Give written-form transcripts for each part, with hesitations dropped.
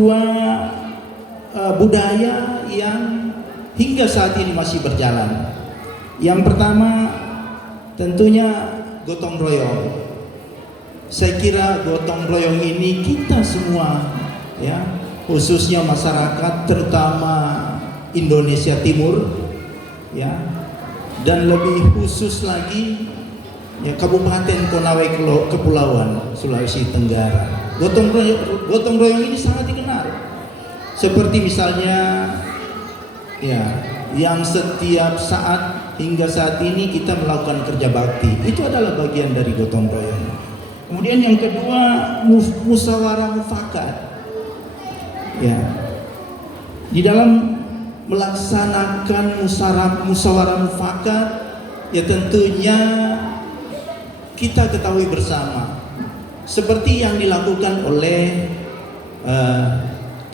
dua budaya yang hingga saat ini masih berjalan. Yang pertama tentunya gotong royong. Saya kira gotong royong ini kita semua, ya, khususnya masyarakat terutama Indonesia Timur, ya, dan lebih khusus lagi ya Kabupaten Konawe Kepulauan Sulawesi Tenggara. Gotong royong ini sangat dikenal. Seperti misalnya ya yang setiap saat hingga saat ini kita melakukan kerja bakti, itu adalah bagian dari gotong royong. Kemudian yang kedua, musyawarah mufakat. Ya, di dalam melaksanakan musyawarah mufakat, ya tentunya kita ketahui bersama, seperti yang dilakukan oleh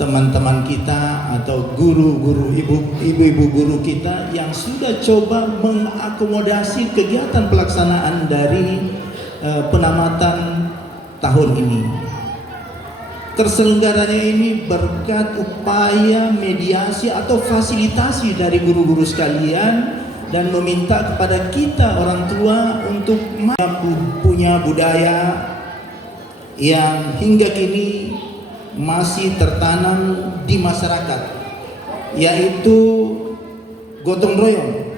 teman-teman kita atau guru-guru, ibu-ibu guru kita yang sudah coba mengakomodasi kegiatan pelaksanaan dari penamatan tahun ini. Terselenggaranya ini berkat upaya mediasi atau fasilitasi dari guru-guru sekalian dan meminta kepada kita orang tua untuk punya budaya yang hingga kini masih tertanam di masyarakat, yaitu gotong royong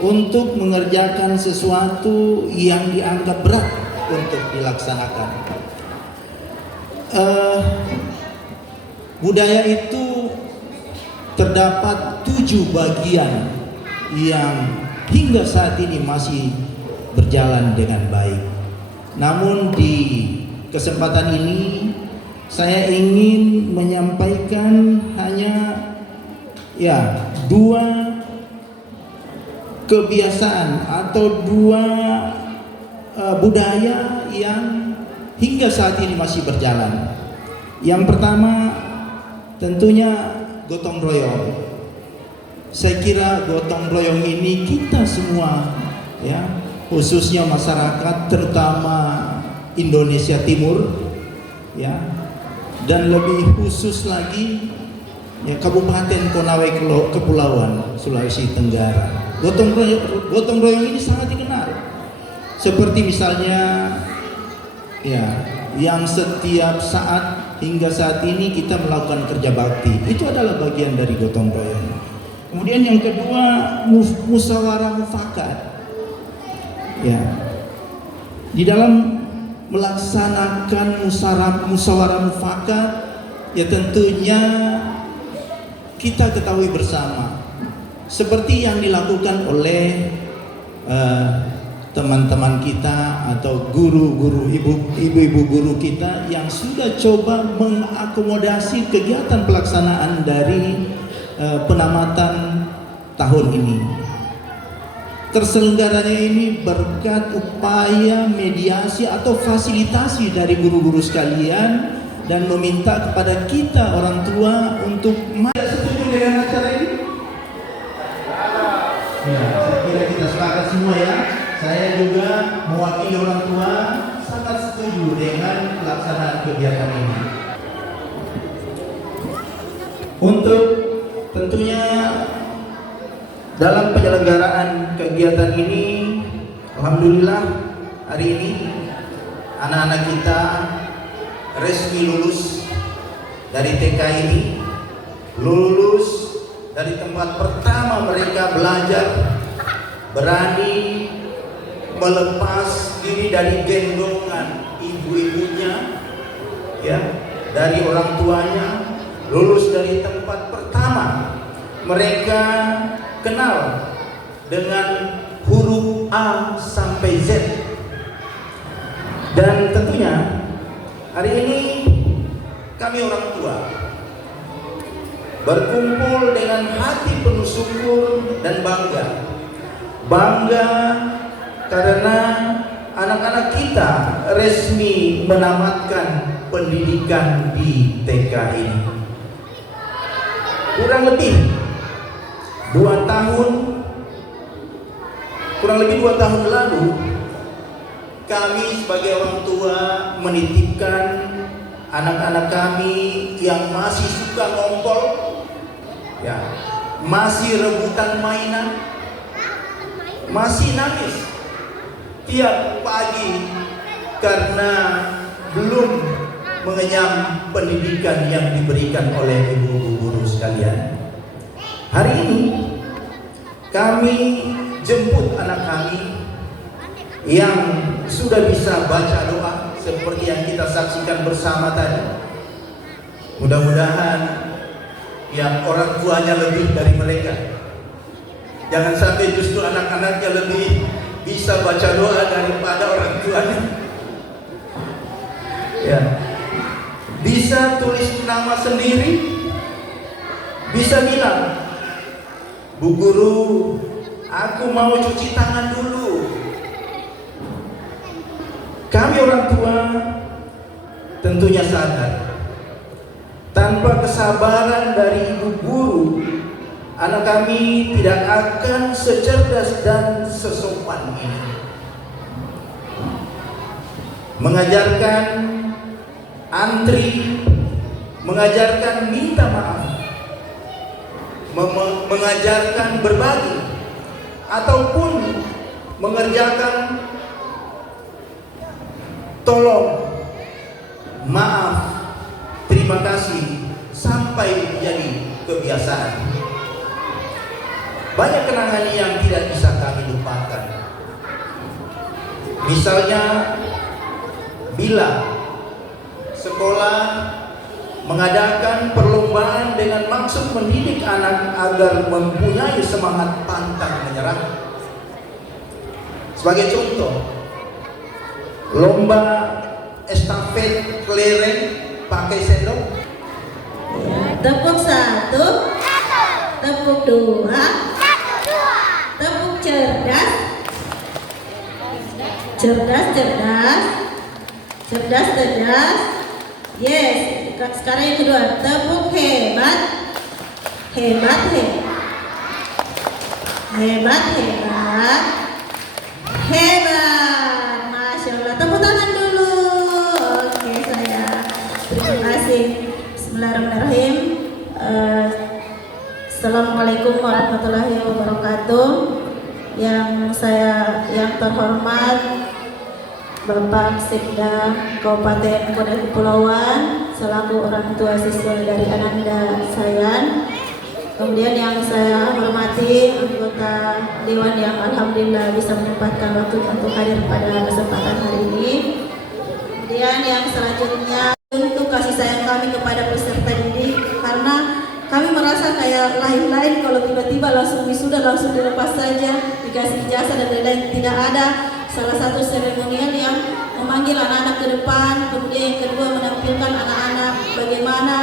untuk mengerjakan sesuatu yang dianggap berat untuk dilaksanakan. Budaya itu terdapat 7 bagian yang hingga saat ini masih berjalan dengan baik. Namun di kesempatan ini saya ingin menyampaikan hanya ya 2 kebiasaan atau 2 budaya yang hingga saat ini masih berjalan. Yang pertama tentunya gotong royong. Saya kira gotong royong ini kita semua, ya, khususnya masyarakat terutama Indonesia Timur, ya, dan lebih khusus lagi ya Kabupaten Konawe Kepulauan Sulawesi Tenggara. Gotong royong ini sangat dikenal. Seperti misalnya ya yang setiap saat hingga saat ini kita melakukan kerja bakti, itu adalah bagian dari gotong royong. Kemudian yang kedua, musyawarah mufakat. Ya, di dalam melaksanakan musyawarah mufakat, ya tentunya kita ketahui bersama, seperti yang dilakukan oleh teman-teman kita atau guru-guru, ibu-ibu guru kita yang sudah coba mengakomodasi kegiatan pelaksanaan dari penamatan tahun ini. Terselenggaranya ini berkat upaya mediasi atau fasilitasi dari guru-guru sekalian dan meminta kepada kita orang tua untuk setuju dengan acara ini. Ya, saya kira kita sepakat semua, ya. Saya juga mewakili orang tua sangat setuju dengan pelaksanaan kegiatan ini. Untuk tentunya dalam penyelenggaraan kegiatan ini, alhamdulillah hari ini anak-anak kita resmi lulus dari TK ini, lulus dari tempat pertama mereka belajar, berani melepas diri dari gendongan ibu-ibunya, ya, dari orang tuanya, lulus dari tempat pertama mereka kenal dengan huruf A sampai Z. Dan tentunya hari ini kami orang tua berkumpul dengan hati penuh syukur dan bangga karena anak-anak kita resmi menamatkan pendidikan di TK ini. Kurang lebih 2 tahun lalu kami sebagai orang tua menitipkan anak-anak kami yang masih suka ngompol, ya, masih rebutan mainan, masih nangis tiap pagi karena belum mengenyam pendidikan yang diberikan oleh ibu guru sekalian. Hari ini kami jemput anak kami yang sudah bisa baca doa seperti yang kita saksikan bersama tadi. Mudah-mudahan yang orang tuanya lebih dari mereka. Jangan sampai justru anak-anaknya lebih bisa baca doa daripada orang tuanya. Ya. Bisa tulis nama sendiri, bisa bilang, "Bu guru, aku mau cuci tangan dulu." Kami orang tua tentunya sadar, tanpa kesabaran dari ibu guru, anak kami tidak akan secerdas dan sesopan ini. Mengajarkan antri, mengajarkan minta maaf, mengajarkan berbagi, ataupun mengerjakan tolong, maaf, terima kasih sampai menjadi kebiasaan. Banyak kenangan yang tidak bisa kami lupakan. Misalnya bila sekolah mengadakan perlombaan dengan maksud mendidik anak agar mempunyai semangat pantang menyerah. Sebagai contoh, lomba estafet kelereng pakai sendok. Tepuk 1, tepuk 2, tepuk cerdas, cerdas. Yes. Sekarang yang kedua, tepuk hebat. Masya Allah, tepuk tangan dulu. Oke, saya terima kasih. Bismillahirrahmanirrahim. Assalamualaikum warahmatullahi wabarakatuh. Yang terhormat Bapak Sekda Kabupaten Kutai Kepulauan selaku orang tua siswa dari Ananda Sayan. Kemudian yang saya hormati anggota Dewan yang alhamdulillah bisa menyempatkan waktu untuk hadir pada kesempatan hari ini. Kemudian yang selanjutnya untuk kasih sayang kami kepada peserta didik, karena kami merasa kayak lain-lain kalau tiba-tiba langsung wisuda, langsung dilepas saja, dikasih ijazah dan lain-lain. Tidak ada salah satu seremonial yang memanggil anak-anak ke depan, kemudian yang kedua menampilkan anak-anak bagaimana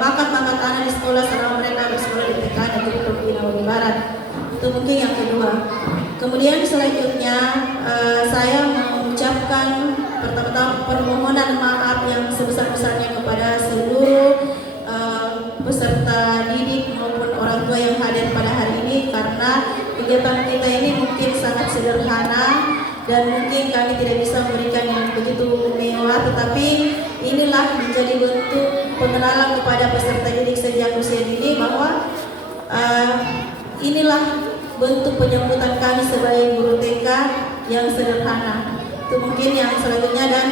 bakat-bakat anak di sekolah selama mereka bersekolah di TK Negeri Pembina Wadi Barat. Itu mungkin yang kedua. Kemudian selanjutnya saya mengucapkan pertama-tama permohonan maaf yang sebesar-besarnya kepada seluruh peserta didik maupun orang tua yang hadir pada hari ini, karena kegiatan kita ini mungkin sangat sederhana dan mungkin kami tidak bisa memberikan yang begitu mewah, tetapi inilah menjadi bentuk pengenalan kepada peserta didik sejak usia dini bahwa inilah bentuk penyambutan kami sebagai guru TK yang sederhana. Itu mungkin yang selanjutnya, dan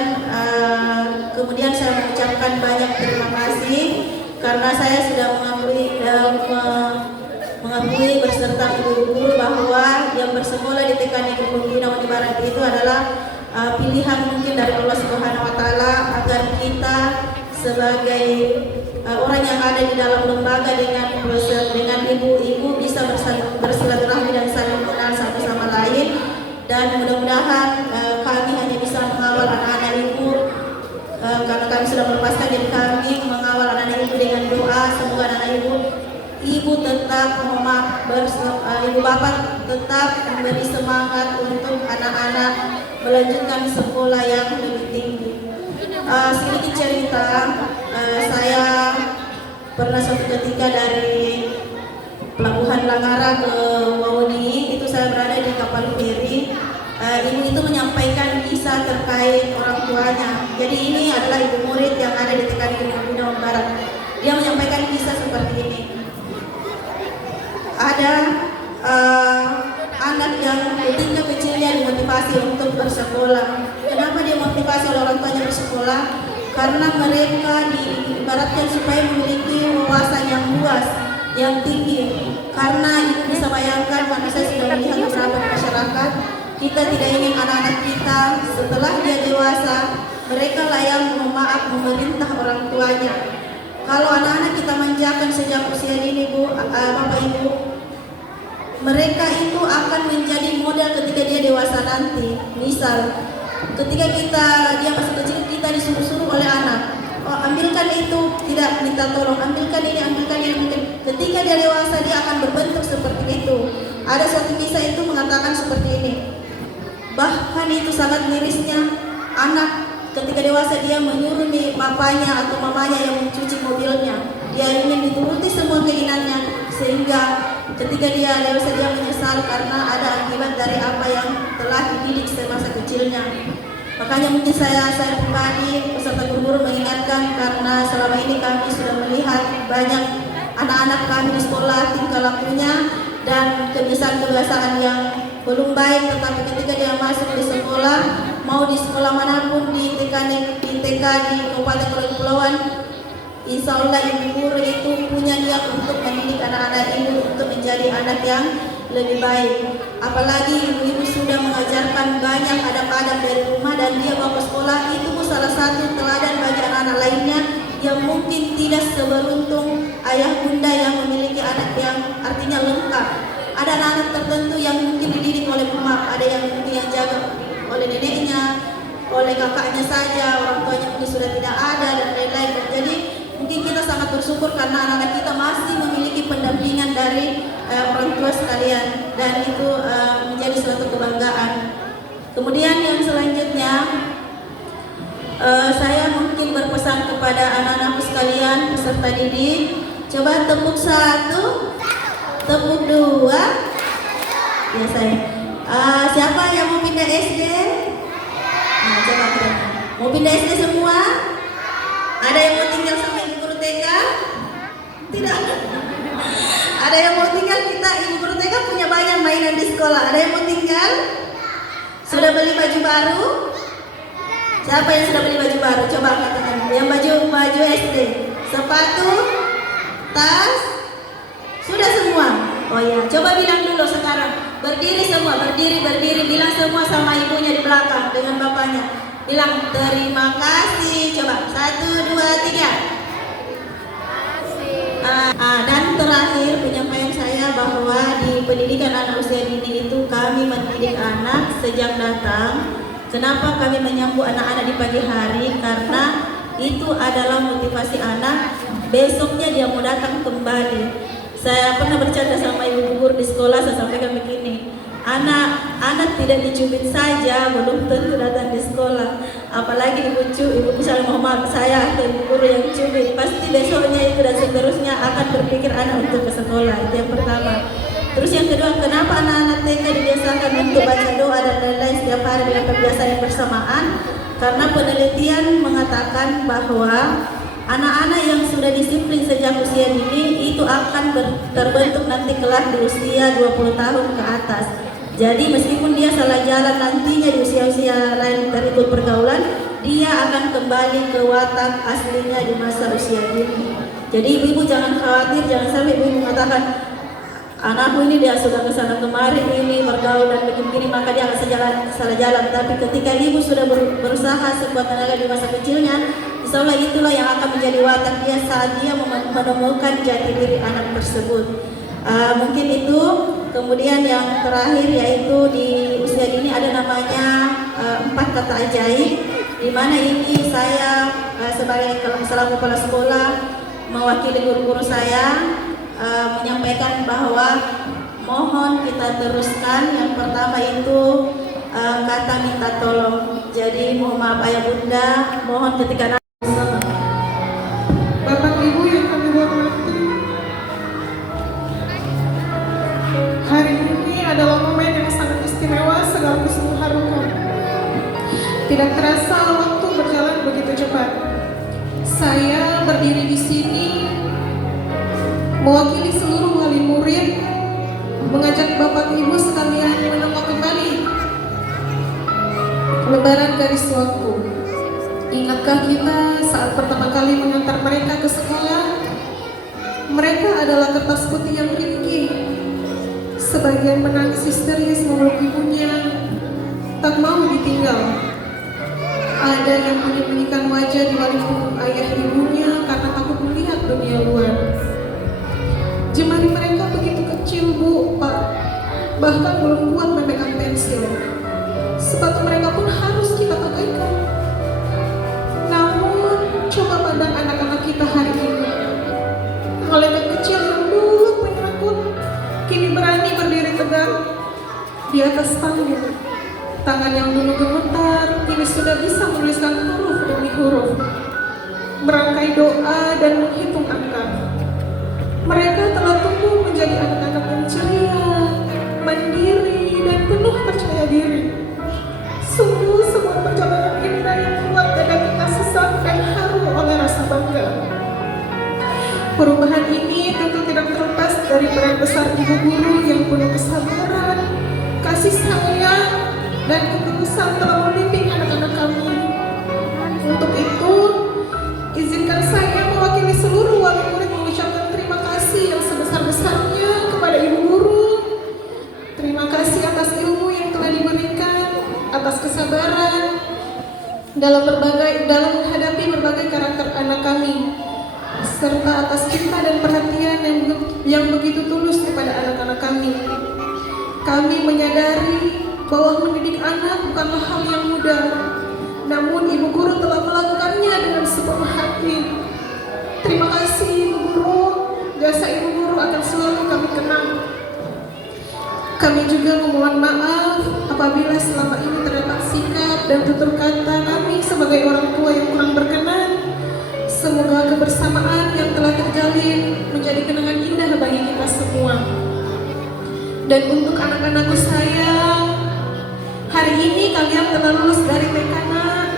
kemudian saya mengucapkan banyak terima kasih karena saya sudah mengakui berserta ibu guru bahwa yang bersekolah di TK Negeri Pembina Wadi Barat itu adalah pilihan mungkin dari Allah Subhanahu Wa Taala agar kita sebagai orang yang ada di dalam lembaga dengan ibu-ibu bisa bersilaturahmi dan saling mengenal satu sama lain, dan mudah-mudahan kami hanya bisa mengawal anak-anak ibu karena kami sudah melepaskan diri kami mengawal anak-anak ibu dengan doa. Semoga anak-anak ibu tetap ibu bapak tetap memberi semangat untuk anak-anak melanjutkan sekolah yang lebih tinggi. Sedikit cerita, saya pernah suatu ketika dari Pelabuhan Langara ke Wawoni, itu saya berada di kapal feri. Ibu itu menyampaikan kisah terkait orang tuanya Jadi ini adalah ibu murid yang ada di TK Negeri Gunawan Barat. Dia menyampaikan kisah seperti ini. Ada anak yang ketika kecilnya dimotivasi untuk bersekolah. Kenapa dia motivasi oleh orang tuanya bersekolah? Karena mereka diibaratkan supaya memiliki wawasan yang luas, yang tinggi. Karena ibu bisa bayangkan, karena saya sudah melihat beberapa masyarakat, kita tidak ingin anak-anak kita setelah dia dewasa, mereka lah yang memerintah orang tuanya. Kalau anak-anak kita manjakan sejak usia dini, Bapak Ibu, mereka itu akan menjadi model ketika dia dewasa nanti. Misal, ketika dia masih kecil, kita disuruh-suruh oleh anak, oh, ambilkan itu, tidak minta tolong, ambilkan ini, mungkin. Ketika dia dewasa, dia akan berbentuk seperti itu. Ada suatu kisah itu mengatakan seperti ini. Bahkan itu sangat mirisnya, anak ketika dewasa dia menyuruh bapaknya atau mamanya yang mencuci mobilnya. Dia ingin dituruti semua keinginannya, sehingga ketika dia dewasa dia menyesal karena ada akibat dari apa yang telah dididik semasa kecilnya. Makanya mungkin saya pribadi peserta guru mengingatkan, karena selama ini kami sudah melihat banyak anak-anak kami di sekolah tingkah lakunya dan kebiasaan-kebiasaan yang belum baik, tetapi ketika dia masuk di sekolah, mau di sekolah manapun, di TK di Kabupaten Kepulauan, insya Allah ibu guru itu punya niat untuk mendidik anak-anak ini untuk menjadi anak yang lebih baik. Apalagi ibu-ibu sudah mengajarkan banyak adab-adab dari rumah dan dia bawa ke sekolah, itu pun salah satu teladan bagi anak-anak lainnya yang mungkin tidak seberuntung ayah bunda yang memiliki anak yang artinya lengkap. Ada anak-anak tertentu yang mungkin dididik oleh emak, ada yang mungkin yang jaga oleh neneknya, oleh kakaknya saja, orang tuanya mungkin sudah tidak ada dan lain-lain. Jadi mungkin kita sangat bersyukur karena anak-anak kita masih memiliki pendampingan dari orang tua sekalian, dan itu menjadi suatu kebanggaan. Kemudian yang selanjutnya, saya mungkin berpesan kepada anak-anakku sekalian peserta didik, coba tepuk 1, tepuk 2. Ya saya. Siapa yang mau pindah SD? Nah, coba kita. Mau pindah SD semua? Ada yang mau tinggal sampai ibu guru TK? Tidak ada. Ada yang mau tinggal, kita ibu guru TK punya banyak mainan di sekolah. Ada yang mau tinggal? Sudah beli baju baru? Siapa yang sudah beli baju baru? Coba katakan. Yang baju SD, sepatu, tas, sudah semua. Oh ya, coba bilang dulu sekarang. Berdiri semua, berdiri, bilang semua sama ibunya di belakang dengan bapaknya. Bilang terima kasih. Coba 1, 2, 3. Dan terakhir penyampaian saya bahwa di pendidikan anak usia dini itu kami mendidik anak sejak datang. Kenapa kami menyambut anak-anak di pagi hari? Karena itu adalah motivasi anak, besoknya dia mau datang kembali. Saya pernah bercanda sama ibu guru di sekolah, saya sampaikan begini, anak tidak dicubit saja belum tentu datang di sekolah, apalagi ibu misalnya mau maaf saya atau ibu guru yang cubit, pasti besoknya itu dan seterusnya akan berpikir anak untuk ke sekolah. Itu yang pertama. Terus yang kedua, kenapa anak-anak TK dibiasakan untuk baca doa dan lain-lain setiap hari dengan kebiasaan yang bersamaan? Karena penelitian mengatakan bahwa anak-anak yang sudah disiplin sejak usia dini itu akan terbentuk nanti kelak di usia 20 tahun ke atas. Jadi meskipun dia salah jalan nantinya di usia-usia lain terikut pergaulan, dia akan kembali ke watak aslinya di masa usia dini. Jadi ibu-ibu jangan khawatir, jangan sampai ibu mengatakan anakku ini dia sudah kesana kemari ini bergaul dan begini maka dia akan salah jalan. Tapi ketika ibu sudah berusaha sekuat tenaga di masa kecilnya, insya Allah itulah yang akan menjadi watak dia saat dia menemukan jati diri anak tersebut. Mungkin itu. Kemudian yang terakhir yaitu di usia dini ada namanya 4 kata ajaib, di mana ini saya sebagai selaku kepala sekolah mewakili guru-guru saya menyampaikan bahwa mohon kita teruskan. Yang pertama itu kata minta tolong. Jadi mohon maaf ayah bunda, mohon ketika Bapak Ibu yang kami hormati, hari ini adalah momen yang sangat istimewa sekaligus mengharukan. Tidak terasa waktu berjalan begitu cepat. Saya berdiri di sini mewakili seluruh wali murid, mengajak Bapak Ibu sekalian menengok kembali lembaran garis waktu. Ingatkah kita saat pertama kali mengantar mereka ke sekolah? Mereka adalah kertas putih yang ringkih. Sebagian menangis histeris memeluk ibunya, tak mau ditinggal. Ada yang menyembunyikan wajah di balik punggung ayah ibunya karena takut melihat dunia luar. Jemari mereka begitu kecil, Bu, Pak, bahkan belum kuat memegang pensil. Sepatu mereka pun harus kita pakaikan. Namun, coba pandang anak-anak kita hari ini. Malaikat kecil yang dulu penakut, kini berani berdiri tegak di atas panggung. Tangan yang dulu gemetar, kini sudah bisa menuliskan huruf demi huruf, merangkai doa dan menghitung angka. Mereka telah tumbuh menjadi anak-anak yang ceria, mandiri, dan penuh percaya diri. Sungguh sebuah perjalanan indah yang membuat dada kita sesak dan haru oleh rasa bangga. Perubahan ini tentu tidak terlepas dari peran besar ibu guru yang penuh kesabaran, kasih sayang, dan ketulusan telah membimbing anak-anak kami. Untuk itu, izinkan saya mewakili seluruh wali murid mengucapkan terima kasih yang sebesar-besarnya kepada ibu guru. Terima kasih atas ilmu yang telah diberikan, atas kesabaran dalam menghadapi berbagai karakter anak kami, serta atas cinta dan perhatian yang begitu tulus kepada anak-anak kami. Kami menyadari bahwa mendidik anak bukanlah hal yang mudah, namun ibu guru telah melakukannya dengan sepenuh hati. Terima kasih ibu guru, jasa ibu guru akan selalu kami kenang. Kami juga memohon maaf apabila selama ini terdapat sikap dan tutur kata kami sebagai orang tua yang kurang berkenan. Semoga kebersamaan yang telah terjalin menjadi kenangan indah bagi kita semua. Dan untuk anak-anakku sayang, hari ini kalian telah lulus dari TK, Nak.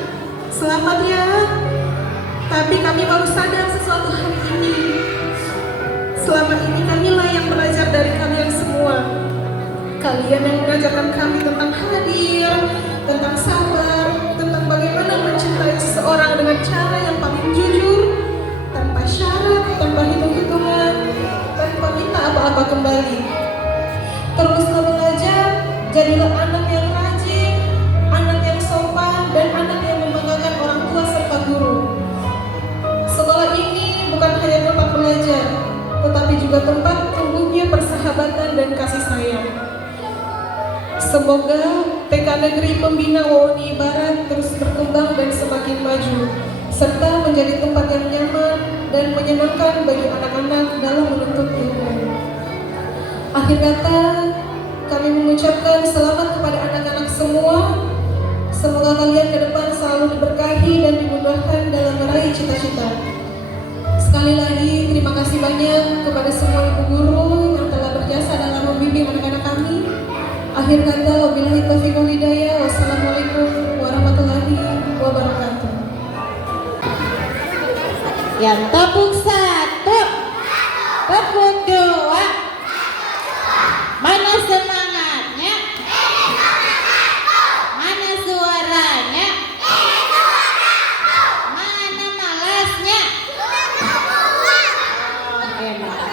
Selamat ya. Tapi kami baru sadar sesuatu hari ini. Selama ini kamilah yang belajar dari kalian semua. Kalian yang mengajarkan kami tentang hadir, tentang sabar, tentang bagaimana mencintai seseorang dengan cara yang paling jujur, tanpa syarat, tanpa hitung-hitungan, tanpa minta apa-apa kembali. Teruslah belajar, jadilah anak yang rajin, anak yang sopan, dan anak yang membanggakan orang tua serta guru. Sekolah ini bukan hanya tempat belajar, tetapi juga tempat tumbuhnya persahabatan dan kasih sayang. Semoga TK Negeri Pembina Wawoni Barat terus berkembang dan semakin maju, serta menjadi tempat yang nyaman dan menyenangkan bagi anak-anak dalam menuntut ilmu. Akhir kata, kami mengucapkan selamat kepada anak-anak semua. Semoga kalian ke depan selalu diberkahi dan dimudahkan dalam meraih cita-cita. Sekali lagi, terima kasih banyak kepada semua ibu guru yang telah berjasa dalam membimbing anak-anak kami. Akhir kata, wabillahi taufiq wal hidayah. Wassalamualaikum warahmatullahi wabarakatuh. Yang tepuk satu, tepuk dua. Mana semangatnya? Mana suaranya? Mana malasnya? Oke, mantap.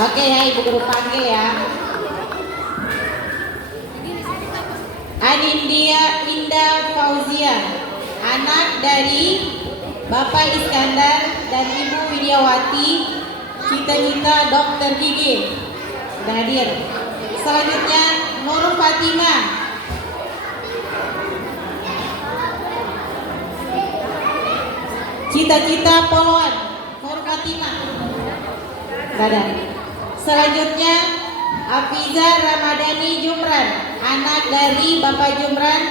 Oke ya, ibu guru panggil ya. Anindya Indah Fauzia, anak dari Bapak Iskandar dan Ibu Widiawati, cita-cita dokter gigi, sudah hadir. Selanjutnya Nurul Fatimah, cita-cita Polwan, Nurul Fatimah, ada. Selanjutnya Afiza Ramadhani Jumran, anak dari Bapak Jumran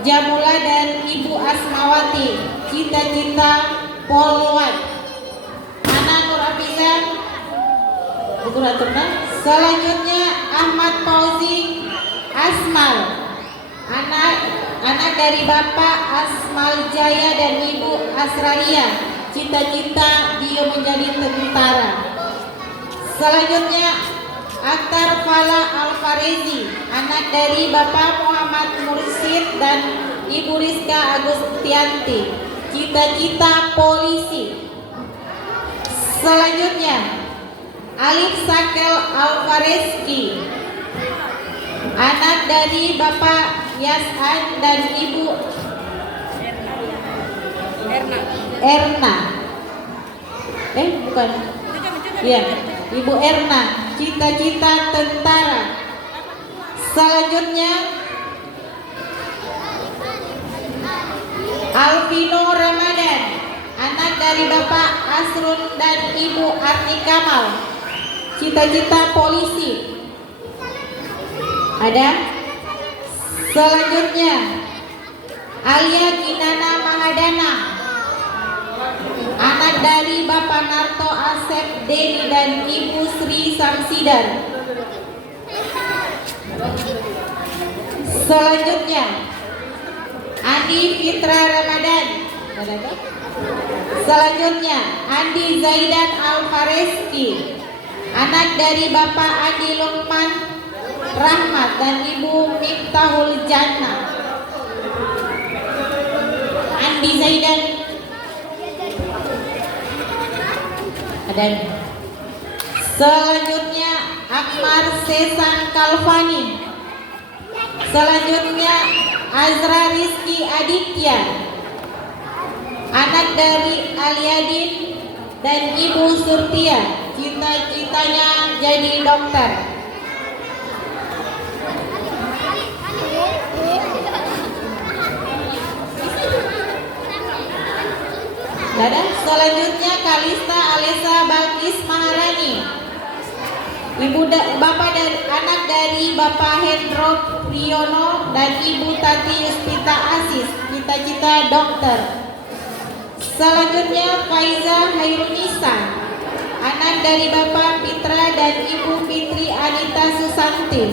Jamula dan Ibu Asmawati, cita-cita Polwan. Anak Nur Afiza, Ibu Raturna. Selanjutnya Ahmad Fauzi Asmal, anak anak dari Bapak Asmal Jaya dan Ibu Asralia, cita-cita dia menjadi tentara. Selanjutnya Aktar Fala Alfarezi, anak dari Bapak Muhammad Mursid dan Ibu Rizka Agustianti, cita-cita polisi. Selanjutnya Alif Sakel Alvarezki, anak dari Bapak Yasan dan Ibu Erna. Bukan. Ya, Ibu Erna, cita-cita tentara. Selanjutnya Alvino Ramadan, anak dari Bapak Asrun dan Ibu Arni Kamal, cita-cita polisi. Ada? Selanjutnya Alia Kinana Mahadana, anak dari Bapak Narto Asep Deni dan Ibu Sri Samsidar. Selanjutnya Andi Fitra Ramadan. Selanjutnya Andi Zaidan Alfareski, anak dari Bapak Andi Lukman Rahmat dan Ibu Miftahul Jannah. Andi Zaidan. Ada. Selanjutnya Akmar Sesan Kalvani. Selanjutnya Azra Rizky Aditya, anak dari Aliadin dan Ibu Surtia, cita-citanya jadi dokter. Selanjutnya Kalista Alesa Balkis Maharani, Bapak dan anak dari Bapak Hendro Priyono dan Ibu Tati Yuspita Asis, cita-cita dokter. Selanjutnya Faiza Hairunisa, anak dari Bapak Fitra dan Ibu Fitri Anita Susanti.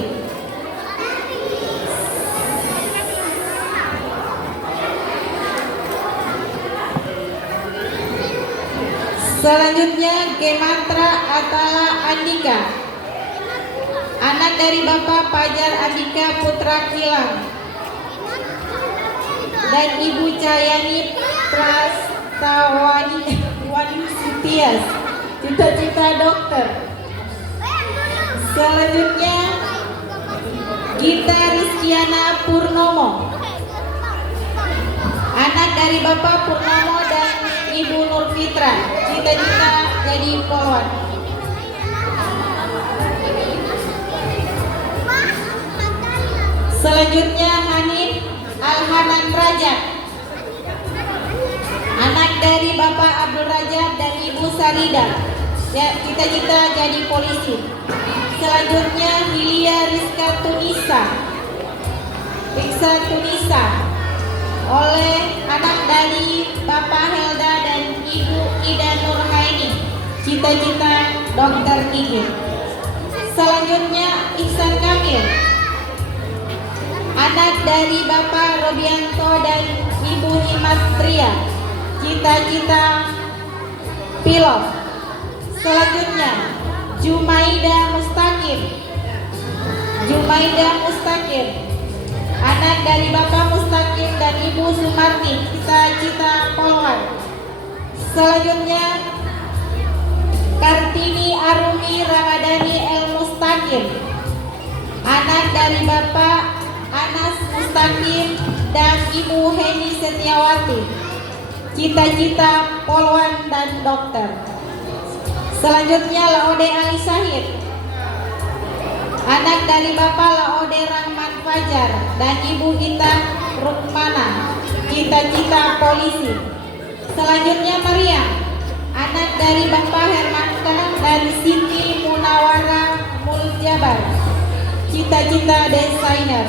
Selanjutnya Gematra Atala Andika, anak dari Bapak Pajar Andika Putra Kilang dan Ibu Cayani Prastawani Sutias, cita-cita dokter. Selanjutnya Gita Rizkiana Purnomo, anak dari Bapak Purnomo dan Ibu Nur Fitra, cita-cita jadi polwan. Selanjutnya Hanif Alhanan Rajab, anak dari Bapak Abdul Rajab dan Ibu Sarida, cita-cita jadi polisi. Selanjutnya Hilia Rizka Tunisa, oleh anak dari Bapak Helda dan Ibu Ida Nurhaini, cita-cita dokter gigi. Selanjutnya Ihsan Kamil, anak dari Bapak Robianto dan Ibu Himatria, cita-cita pilot. Selanjutnya Jumaida Mustaqim, anak dari Bapak Mustaqim dan Ibu Sumarni, cita-cita polwan. Selanjutnya Kartini Arumi Ramadhani El Mustaqim, anak dari Bapak Anas Mustaqim dan Ibu Heni Setiawati, cita-cita polwan dan dokter. Selanjutnya Laode Ali Syahid, anak dari Bapak Laode Rahman Fajar dan Ibu Gita Rukmana, cita-cita polisi. Selanjutnya Maria, anak dari Bapak Hermanka dan Siti Munawara Muljabar, cita-cita desainer.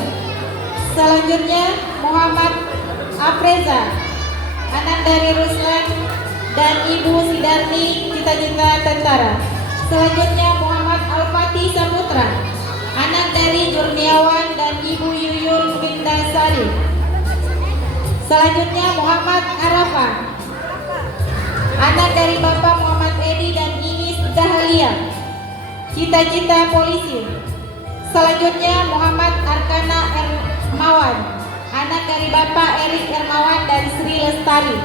Selanjutnya Muhammad Apreza, anak dari Ruslan dan Ibu Sidarni, cita-cita tentara. Selanjutnya Muhammad Al-Fatih Saputra, anak dari Jurniawan dan Ibu Yuyun Windasari, Selanjutnya Muhammad Arafah, anak dari Bapak Muhammad Edi dan Inis Dahlia, cita-cita polisi. Selanjutnya Muhammad Arkana Ermawan, anak dari Bapak Erik Ermawan dan Sri Lestari.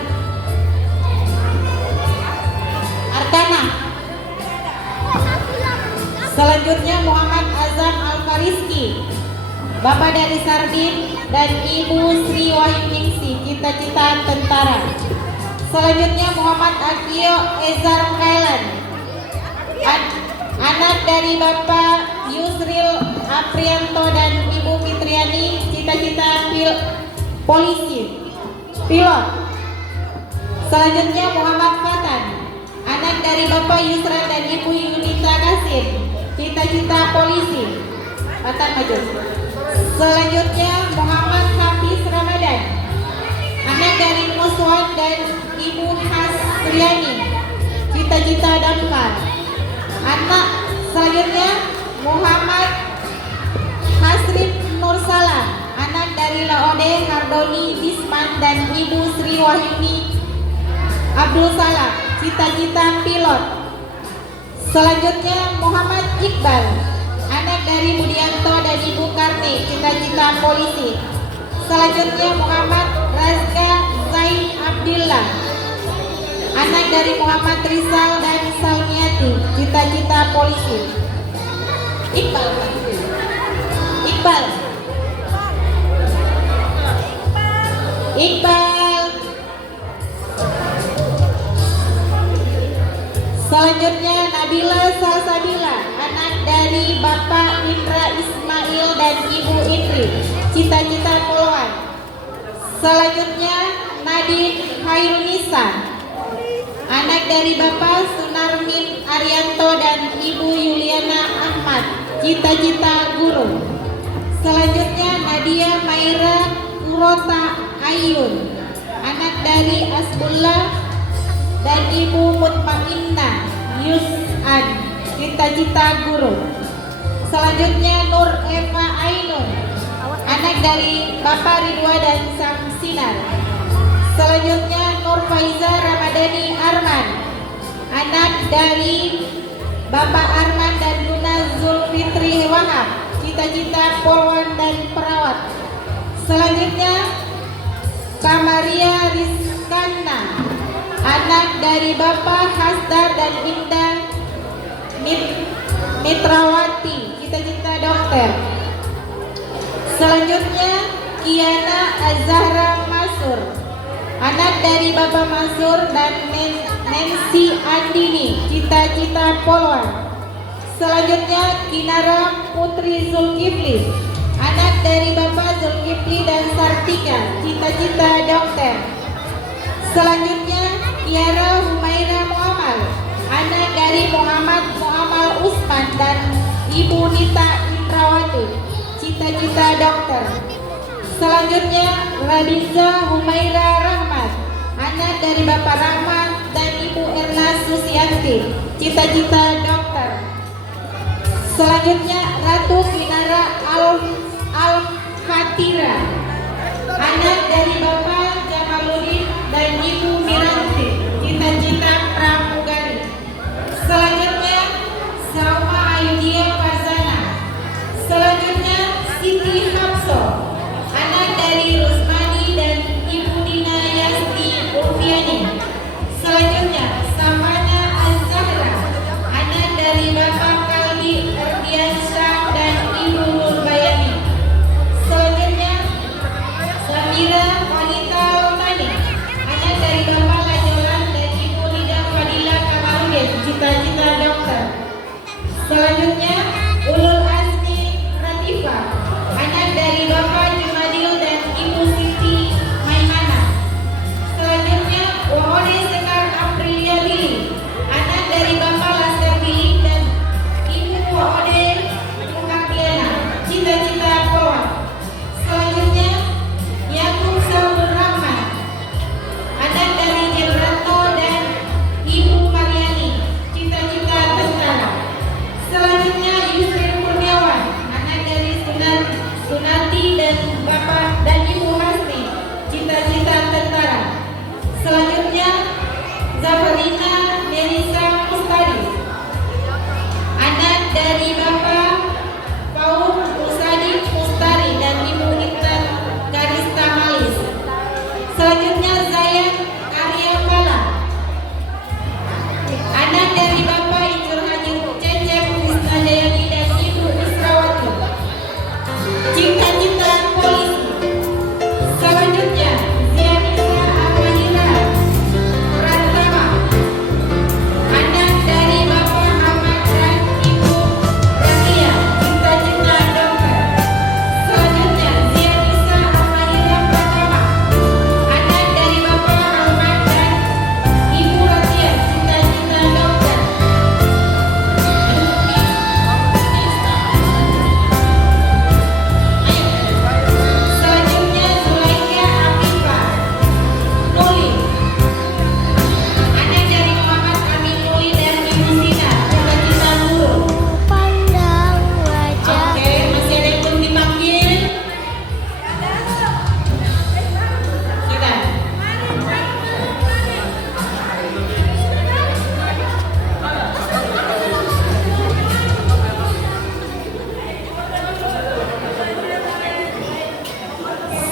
Arkana. Selanjutnya Muhammad Azam Al-Fariski, Bapak dari Sardin dan Ibu Sri Wahyuningsi, cita-cita tentara. Selanjutnya Muhammad Akio Ezar Kailan, anak dari Bapak Yusril Aprianto dan Ibu Fitriani, cita-cita polisi, pilot. Selanjutnya Muhammad Fatan, anak dari Bapak Yusran dan Ibu Yunita Kasim, cita-cita polisi. Fatan maju. Selanjutnya Muhammad Hafiz Ramadan, anak dari Muswan dan Ibu Hasriani, cita-cita damkar. Anak selanjutnya Muhammad Hasrif Nursalam, anak dari Laode Hardoni Disman dan Ibu Sri Wahyuni Abdul Salam, cita-cita pilot. Selanjutnya Muhammad Iqbal, anak dari Budianto dan Ibu Karni, cita-cita polisi. Selanjutnya Muhammad Razka Zain Abdillah, anak dari Muhammad Rizal dan Salmiati, cita-cita polisi. Iqbal. Selanjutnya Nabila Salsabila, anak dari Bapak Indra Ismail dan Ibu Indri, cita-cita Puluhan. Selanjutnya Nadine Hairunisa, anak dari Bapak Sunarmin Arianto dan Ibu Yuliana Ahmad, cita-cita guru. Selanjutnya Nadia Maira Kurota Ayun, anak dari Asbullah dan Ibu Mutmainnah Yus'an, cita-cita guru. Selanjutnya Nur Eva Ainun, anak dari Bapak Ridwa dan Samsinar. Selanjutnya Nur Faiza Ramadhani Arman, anak dari Bapak Arman dan Luna Zulfitri Wahab, cita-cita polwan dan perawat. Selanjutnya Kamaria Rizkana, anak dari Bapak Hasdar dan Indah Mitrawati, cita-cita dokter. Selanjutnya Kiana Azahra Masur, anak dari Bapak Masur dan Nancy Andini, cita-cita polwan. Selanjutnya Kinara Putri Zulkifli, anak dari Bapak Zulkifli dan Sartika, cita-cita dokter. Selanjutnya Kiara Humaira Muamal, anak dari Muhammad Muamal Usman dan Ibu Nita Indrawati, cita-cita dokter. Selanjutnya Radiza Humaira Rahmat, anak dari Bapak Rahmat dan Ibu Erna Susianti, cita-cita dokter. Selanjutnya Ratu Kinara Al-Fatira, anak dari Bapak Jamaluddin dan Ibu Miranti, cita-cita pramugari. Selanjutnya Salma Ayudia Farzana. Selanjutnya Siti Hapso, anak dari Rusmani dan Ibu Dina Yasni Urfiani. Selanjutnya Samana Az-Zahra, anak dari Bapak Kalbi Erdiansyah dan Ibu Nurbayani. Selanjutnya Samira Wanita Lomani, anak dari Bapak Lajolan dan Ibu Nida Fadila Kamarudin, cita-cita dokter. Selanjutnya Ulul Azmi Ratifa, anak dari Bapak Jumadil dan Ibu Siti Maimana. Selanjutnya Wahode Sekar Aprilia Billy, anak dari Bapak Laskar Billy dan Ibu Wahode Muhammadiana, cita-cita polwan. Selanjutnya Yakub Saur Rahman, anak dari Jebranto dan Ibu Mariani, cita-cita tentara. Selanjutnya Yusril Kurniawan, anak dari Sunati dan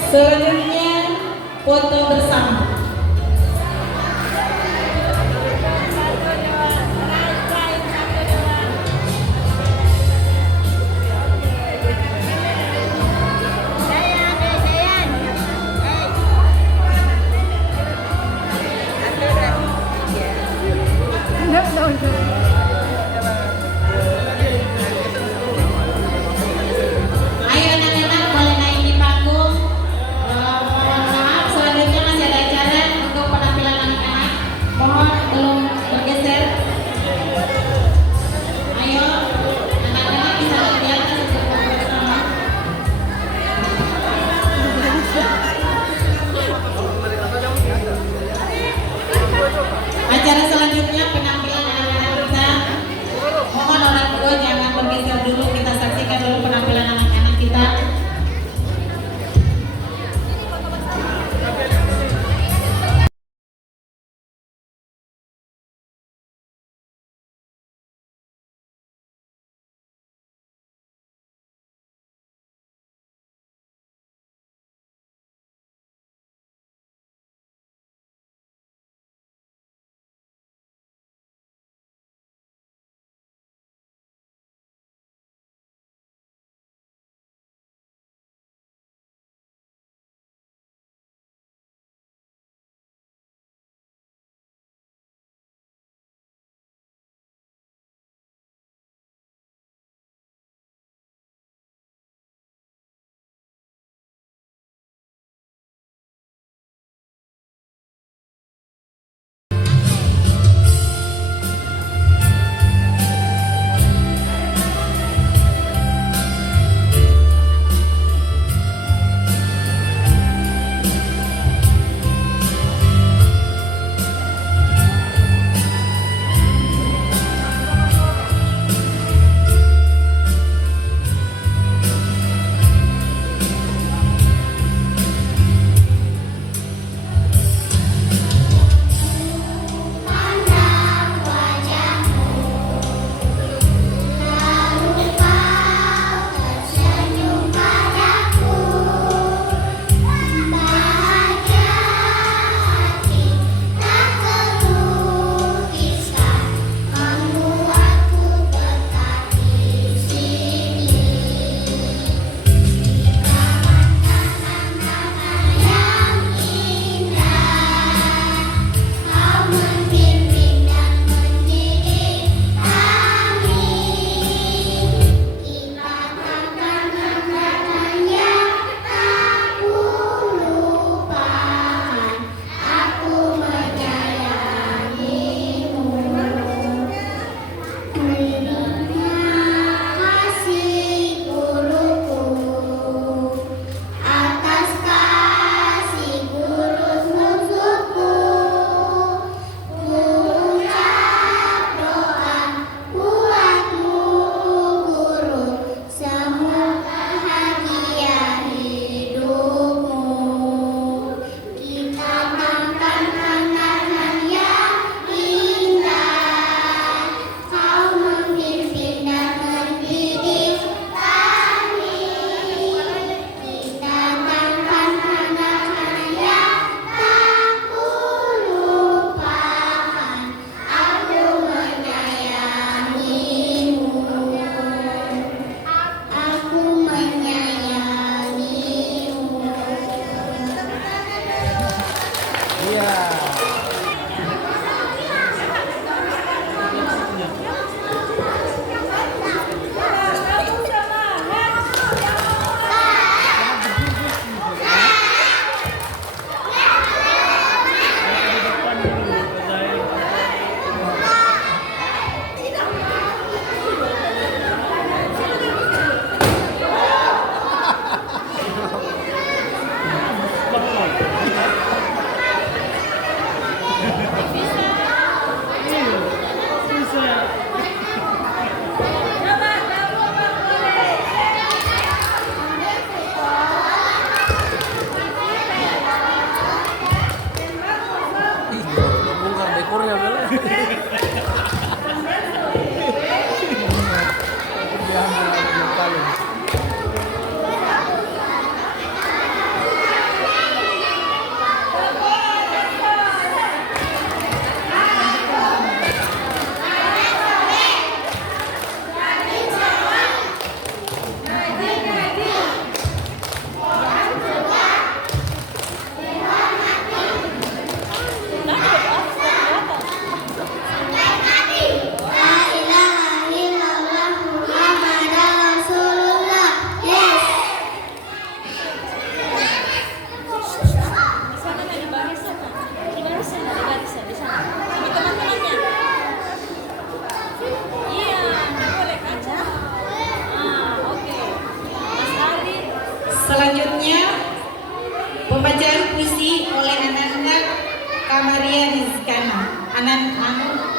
Selanjutnya foto bersama. Ayo anak-anak boleh naik di panggung. Mohon maaf, selanjutnya masih ada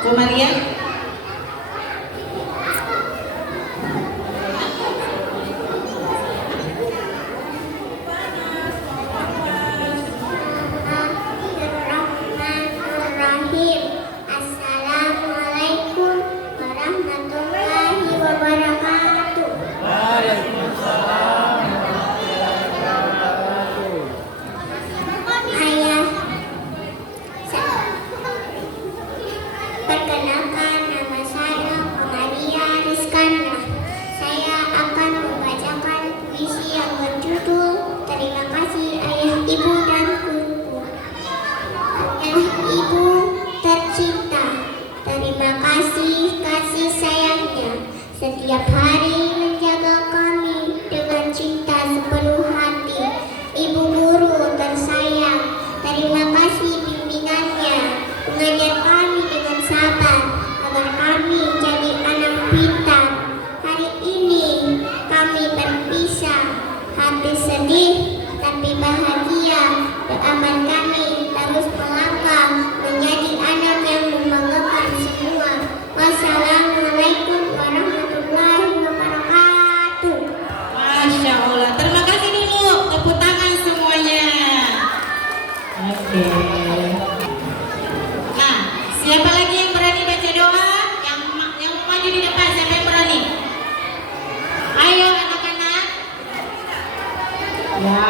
Bu Maria. Bismillahirrahmanirrahim. Assalamualaikum warahmatullahi wabarakatuh. Ayah, perkenalkan nama saya Maria Rizkana. Saya akan membacakan puisi yang berjudul Terima Kasih Ayah, Ibu, dan Guruku. Ibu tercinta, terima kasih kasih sayangnya setiap hari menjaga kami dengan cinta sepenuh hati. Ibu guru tersayang, terima kasih bimbingannya mengajar kami dengan sabar agar kami jadi anak pintar. Hari ini kami berpisah, hati sedih tapi bahagia. Doakan kami terus melangkah menjadi anak yang membanggakan semua. Wassalamualaikum warahmatullahi wabarakatuh. Masya Allah. Terima kasih dulu. Tepuk tangan semuanya. Oke. Nah, siapa lagi yang berani baca doa? Yang mau maju di depan, siapa yang berani? Ayo anak-anak. Ya.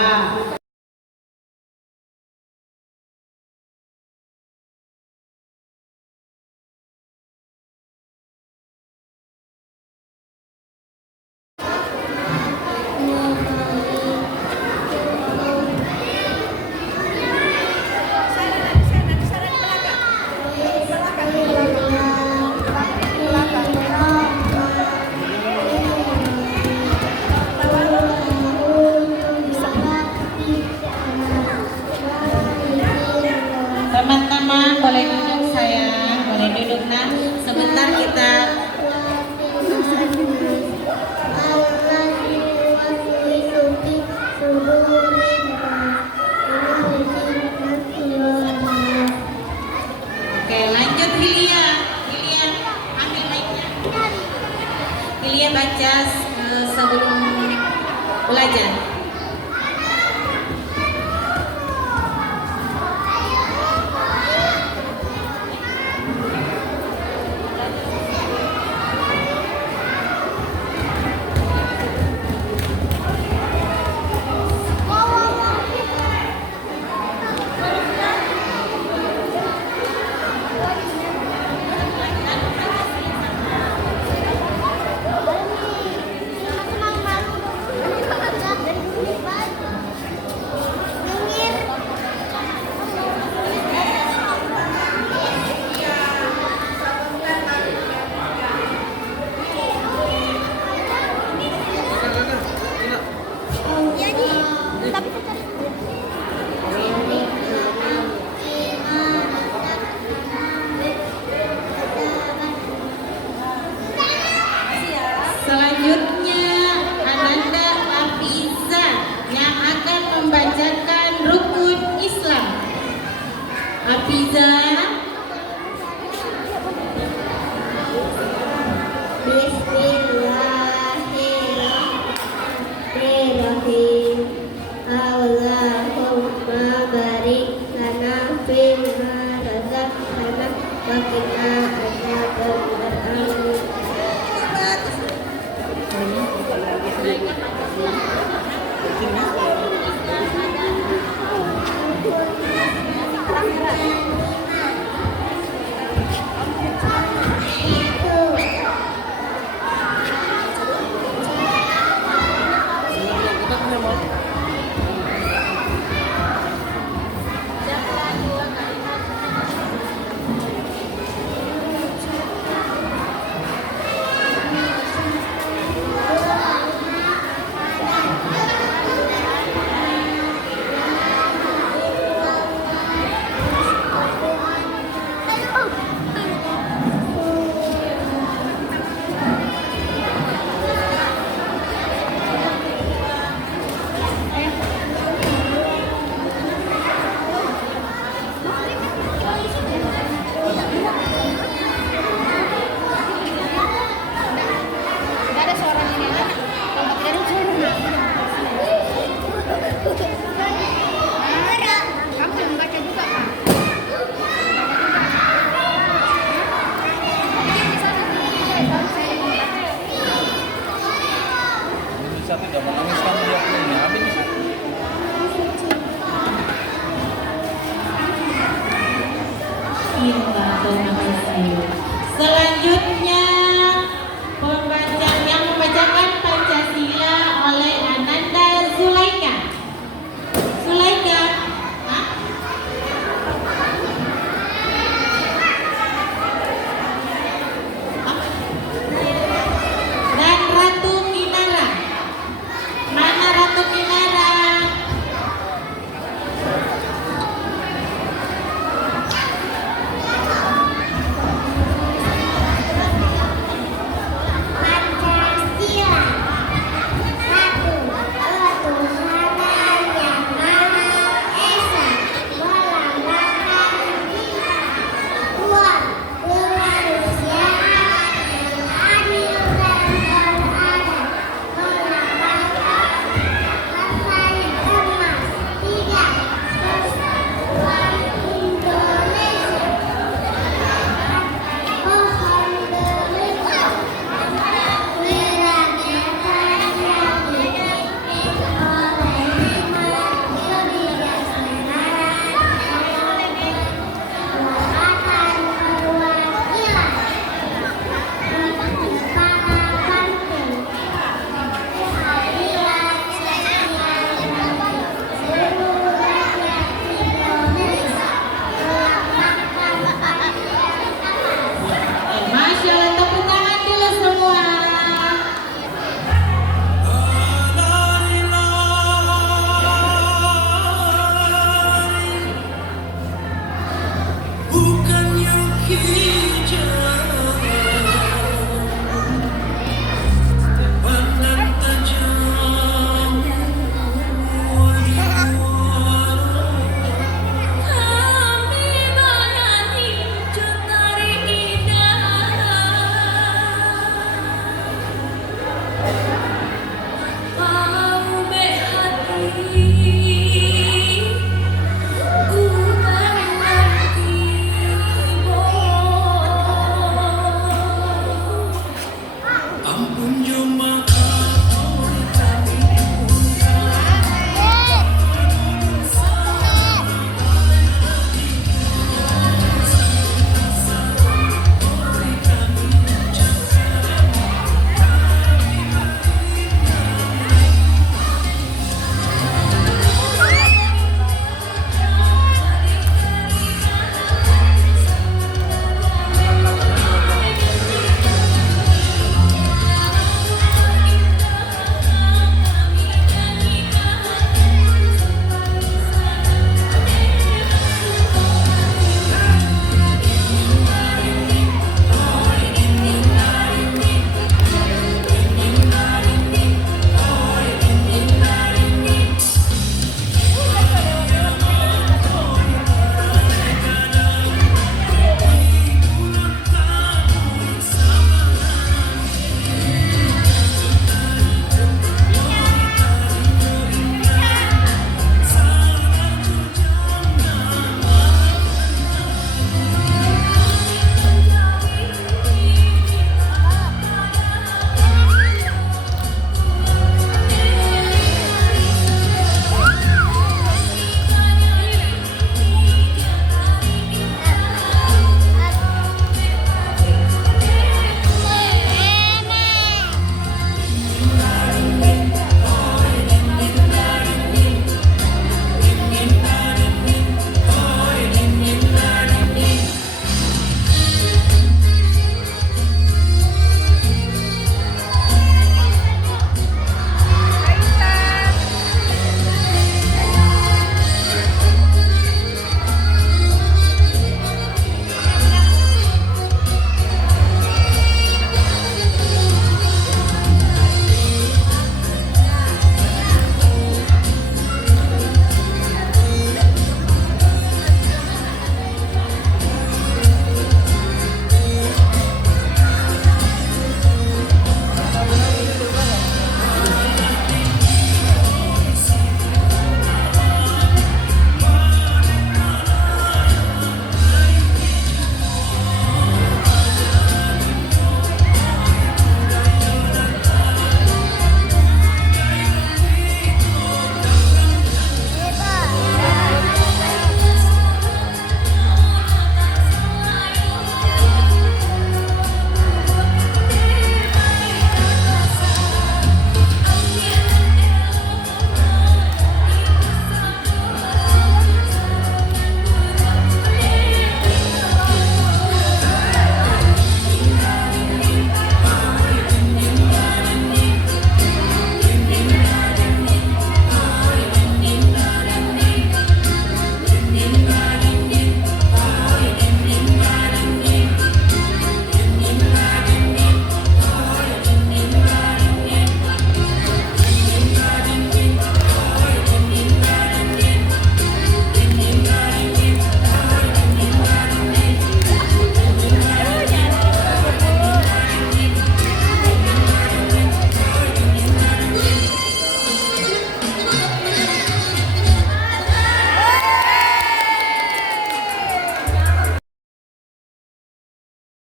Teman-teman boleh duduk sayang, boleh duduk nak. Sebentar kita Oke, lanjut Hilia. Hilia, ambil mic-nya. Hilia baca sebelum belajar. Selanjutnya Ananda Hafiza yang akan membacakan rukun Islam. Hafiza